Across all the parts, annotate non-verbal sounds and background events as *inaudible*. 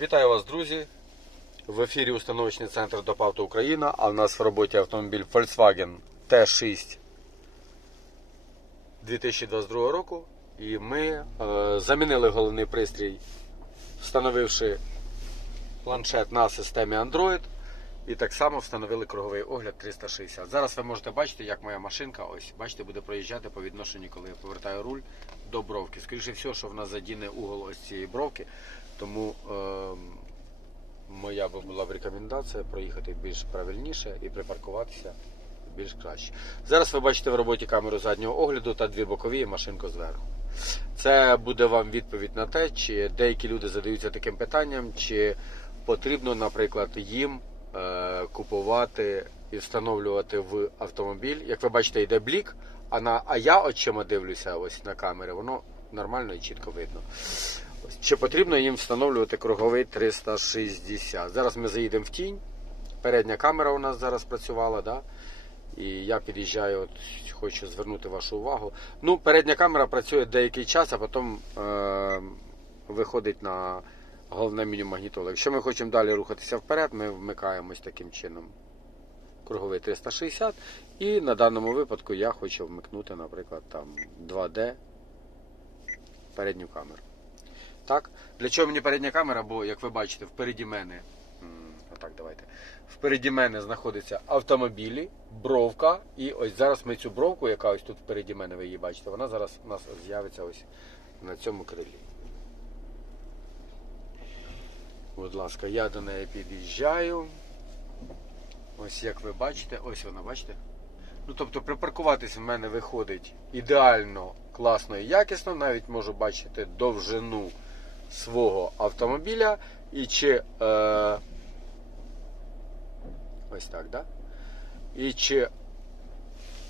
Вітаю вас, друзі! В ефірі установочний центр ДОПАВТО Україна, а в нас в роботі автомобіль Volkswagen T6 2022 року. І ми е, замінили головний пристрій, встановивши планшет на системі Android. І так само встановили круговий огляд 360. Зараз ви можете бачити, як моя машинка, ось, бачите, буде проїжджати по відношенню, коли я повертаю руль до бровки. Скоріше всього, що в нас задіне угол ось цієї бровки. Тому е, моя би була б рекомендація проїхати більш правильніше і припаркуватися більш краще. Зараз ви бачите в роботі камеру заднього огляду та дві бокові і машинку зверху. Це буде вам відповідь на те, чи деякі люди задаються таким питанням, чи потрібно, наприклад, їм е, купувати і встановлювати в автомобіль. Як ви бачите, йде блік, а на а я очима дивлюся ось на камери, воно нормально і чітко видно. Чи потрібно їм встановлювати круговий 360? Зараз ми заїдемо в тінь. Передня камера у нас зараз працювала, да? і я під'їжджаю, от, хочу звернути вашу увагу. Ну, передня камера працює деякий час, а потім е- виходить на головне меню магнітола. Якщо ми хочемо далі рухатися вперед, ми вмикаємось таким чином. Круговий 360. І на даному випадку я хочу вмикнути, наприклад, там 2D передню камеру. Так? Для чого мені передня камера? Бо, як ви бачите, впереді мене. м, Отак, давайте. Впереді мене знаходяться автомобілі, бровка. І ось зараз ми цю бровку, яка ось тут впереді мене, ви її бачите, вона зараз у нас з'явиться ось на цьому крилі. Будь ласка, я до неї під'їжджаю. Ось як ви бачите, ось вона, бачите? Ну, тобто припаркуватись в мене виходить ідеально, класно і якісно. Навіть можу бачити довжину свого автомобіля. І чи. Е, ось так, да? І чи.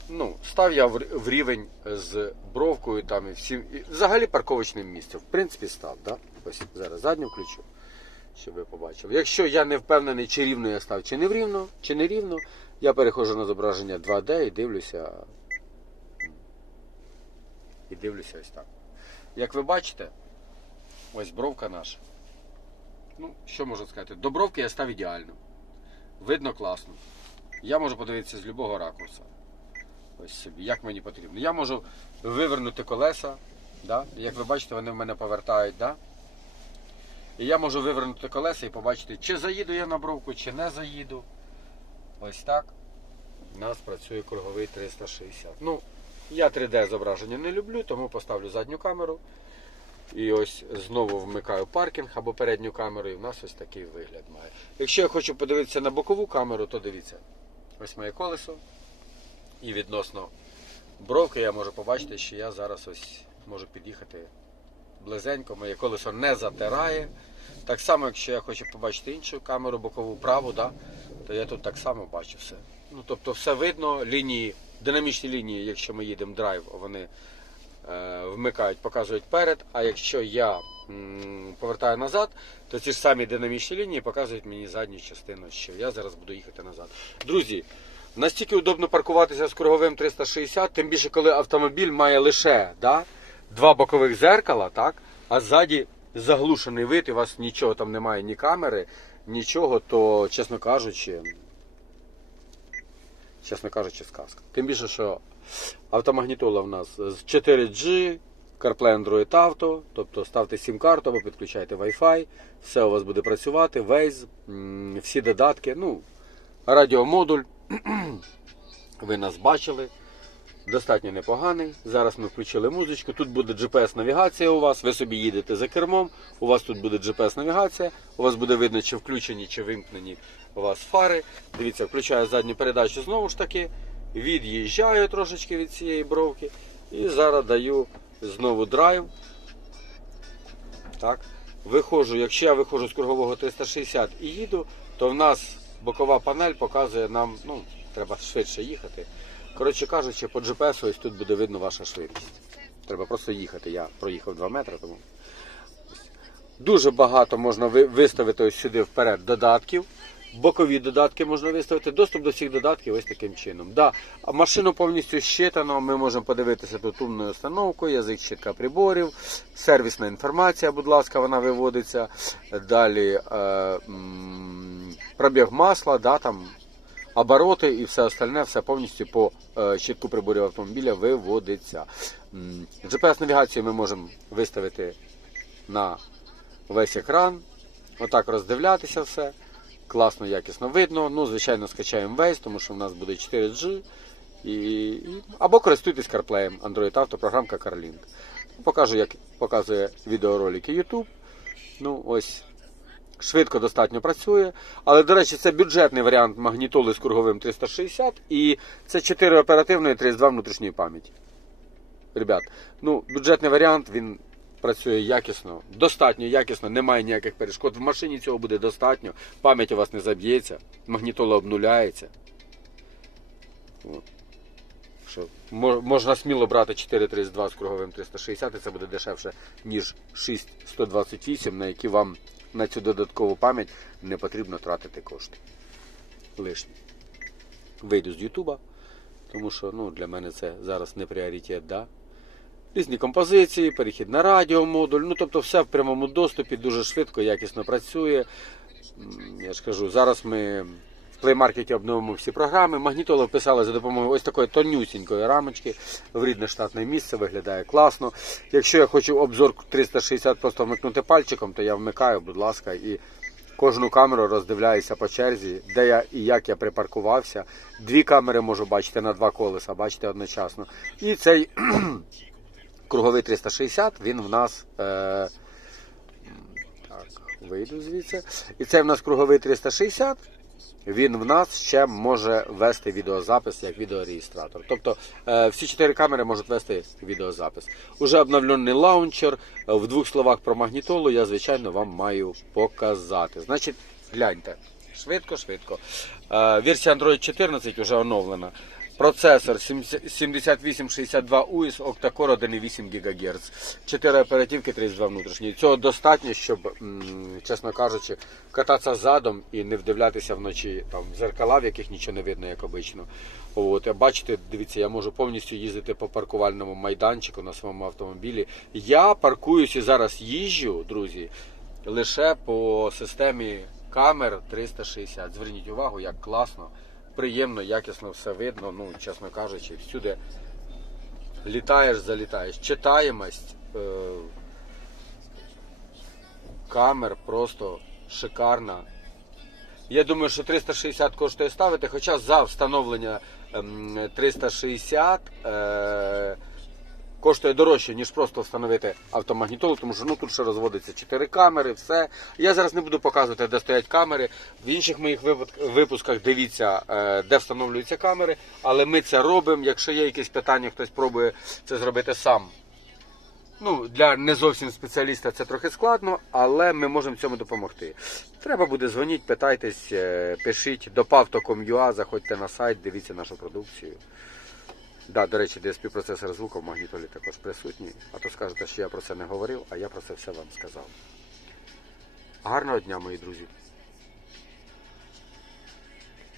Ну, став я в рівень з бровкою там і всім. І взагалі парковочним місцем. В принципі, став, да? Ось зараз задню включу, щоб ви побачили. Якщо я не впевнений, чи рівно я став, чи не рівно, чи не рівно, я переходжу на зображення 2D і дивлюся. І дивлюся ось так. Як ви бачите, ось бровка наша. Ну, що можу сказати? До бровки я став ідеально. Видно класно. Я можу подивитися з будь-якого ракурсу. Ось собі, як мені потрібно. Я можу вивернути колеса. Да? Як ви бачите, вони в мене повертають. Да? І я можу вивернути колеса і побачити, чи заїду я на бровку, чи не заїду. Ось так. У нас працює круговий 360. Ну, я 3D зображення не люблю, тому поставлю задню камеру. І ось знову вмикаю паркінг або передню камеру, і в нас ось такий вигляд має. Якщо я хочу подивитися на бокову камеру, то дивіться. Ось моє колесо. І відносно бровки я можу побачити, що я зараз ось можу під'їхати близенько, моє колесо не затирає. Так само, якщо я хочу побачити іншу камеру, бокову праву, да, то я тут так само бачу все. Ну, тобто все видно, лінії, динамічні лінії, якщо ми їдемо драйв, вони вмикають, показують перед. А якщо я повертаю назад, то ці ж самі динамічні лінії показують мені задню частину, що я зараз буду їхати назад. Друзі, настільки удобно паркуватися з круговим 360, тим більше, коли автомобіль має лише да, два бокових зеркала, так, а ззаді заглушений вид, і у вас нічого там немає, ні камери, нічого, то, чесно кажучи, чесно кажучи, сказка. Тим більше, що автомагнітола в нас з 4G, CarPlay Android Auto, тобто ставте сім-карту або підключайте Wi-Fi, все у вас буде працювати, Waze, всі додатки, ну, радіомодуль, *clears throat* ви нас бачили. Достатньо непоганий. Зараз ми включили музичку. Тут буде GPS-навігація у вас. Ви собі їдете за кермом. У вас тут буде GPS-навігація. У вас буде видно, чи включені, чи вимкнені у вас фари. Дивіться, включаю задню передачу знову ж таки. Від'їжджаю трошечки від цієї бровки. І зараз даю знову драйв. Так. Виходжу, якщо я виходжу з кругового 360 і їду, то в нас бокова панель показує нам, ну, треба швидше їхати. Коротше кажучи, по GPS ось тут буде видно ваша швидкість. Треба просто їхати. Я проїхав 2 метри, тому. Дуже багато можна виставити ось сюди вперед додатків. Бокові додатки можна виставити, доступ до всіх додатків ось таким чином. Да, машину повністю щитано, ми можемо подивитися тут умною установкою, язик щитка приборів, сервісна інформація, будь ласка, вона виводиться. Далі е, пробіг масла, да, там, обороти і все остальне, все повністю по е, щитку приборів автомобіля виводиться. GPS-навігацію ми можемо виставити на весь екран. Отак роздивлятися все. Класно, якісно видно. Ну, звичайно, скачаємо весь, тому що в нас буде 4G. І, і, або користуйтесь CarPlay, Android Auto, програмка CarLink. Покажу, як показує відеоролики YouTube. Ну, ось. Швидко достатньо працює. Але, до речі, це бюджетний варіант магнітоли з круговим 360 і це 4 оперативної 32 внутрішньої пам'яті. Ребят, ну, бюджетний варіант, він працює якісно, достатньо якісно, немає ніяких перешкод. В машині цього буде достатньо, пам'ять у вас не заб'ється, магнітола обнуляється. Що, можна сміло брати 432 з круговим 360, і це буде дешевше, ніж 6128, на які вам на цю додаткову пам'ять не потрібно тратити кошти. Лишні. Вийду з Ютуба, тому що ну, для мене це зараз не пріоритет. Да? Різні композиції, перехід на радіомодуль, ну тобто все в прямому доступі, дуже швидко, якісно працює. Я ж кажу, зараз ми в Market обновимо всі програми. Магнітоли вписали за допомогою ось такої тонюсінької рамочки в рідне штатне місце, виглядає класно. Якщо я хочу обзор 360 просто вмикнути пальчиком, то я вмикаю, будь ласка, і кожну камеру роздивляюся по черзі, де я і як я припаркувався. Дві камери можу бачити на два колеса, бачите одночасно. І цей круговий 360, він в нас. Е, так, вийду звідси. І це в нас круговий 360. Він в нас ще може вести відеозапис як відеореєстратор. Тобто е, всі чотири камери можуть вести відеозапис. Уже обновлений лаунчер. Е, В двох словах про магнітолу я, звичайно, вам маю показати. Значить, гляньте. Швидко, швидко. Е, Версія Android 14 вже оновлена. Процесор 7862 UIS, октакор 1,8 ГГц. 4 оперативки, 32 внутрішні. Цього достатньо, щоб, чесно кажучи, кататися задом і не вдивлятися вночі там, в зеркала, в яких нічого не видно, як обично. От, а бачите, дивіться, я можу повністю їздити по паркувальному майданчику на своєму автомобілі. Я паркуюсь і зараз їжджу, друзі, лише по системі камер 360. Зверніть увагу, як класно приємно, якісно все видно. Ну, чесно кажучи, всюди літаєш, залітаєш. Читаємость е, камер просто шикарна. Я думаю, що 360 коштує ставити, хоча за встановлення ем, 360 е, коштує дорожче, ніж просто встановити автомагнітолу, тому що ну, тут ще розводиться 4 камери, все. Я зараз не буду показувати, де стоять камери. В інших моїх випусках дивіться, е, де встановлюються камери, але ми це робимо. Якщо є якісь питання, хтось пробує це зробити сам. Ну, для не зовсім спеціаліста це трохи складно, але ми можемо цьому допомогти. Треба буде дзвоніть, питайтесь, е, пишіть до pavto.com.ua, заходьте на сайт, дивіться нашу продукцію. Да, до речі, DSP-процесор звуку в магнітолі також присутній. А то скажете, що я про це не говорив, а я про це все вам сказав. Гарного дня, мої друзі!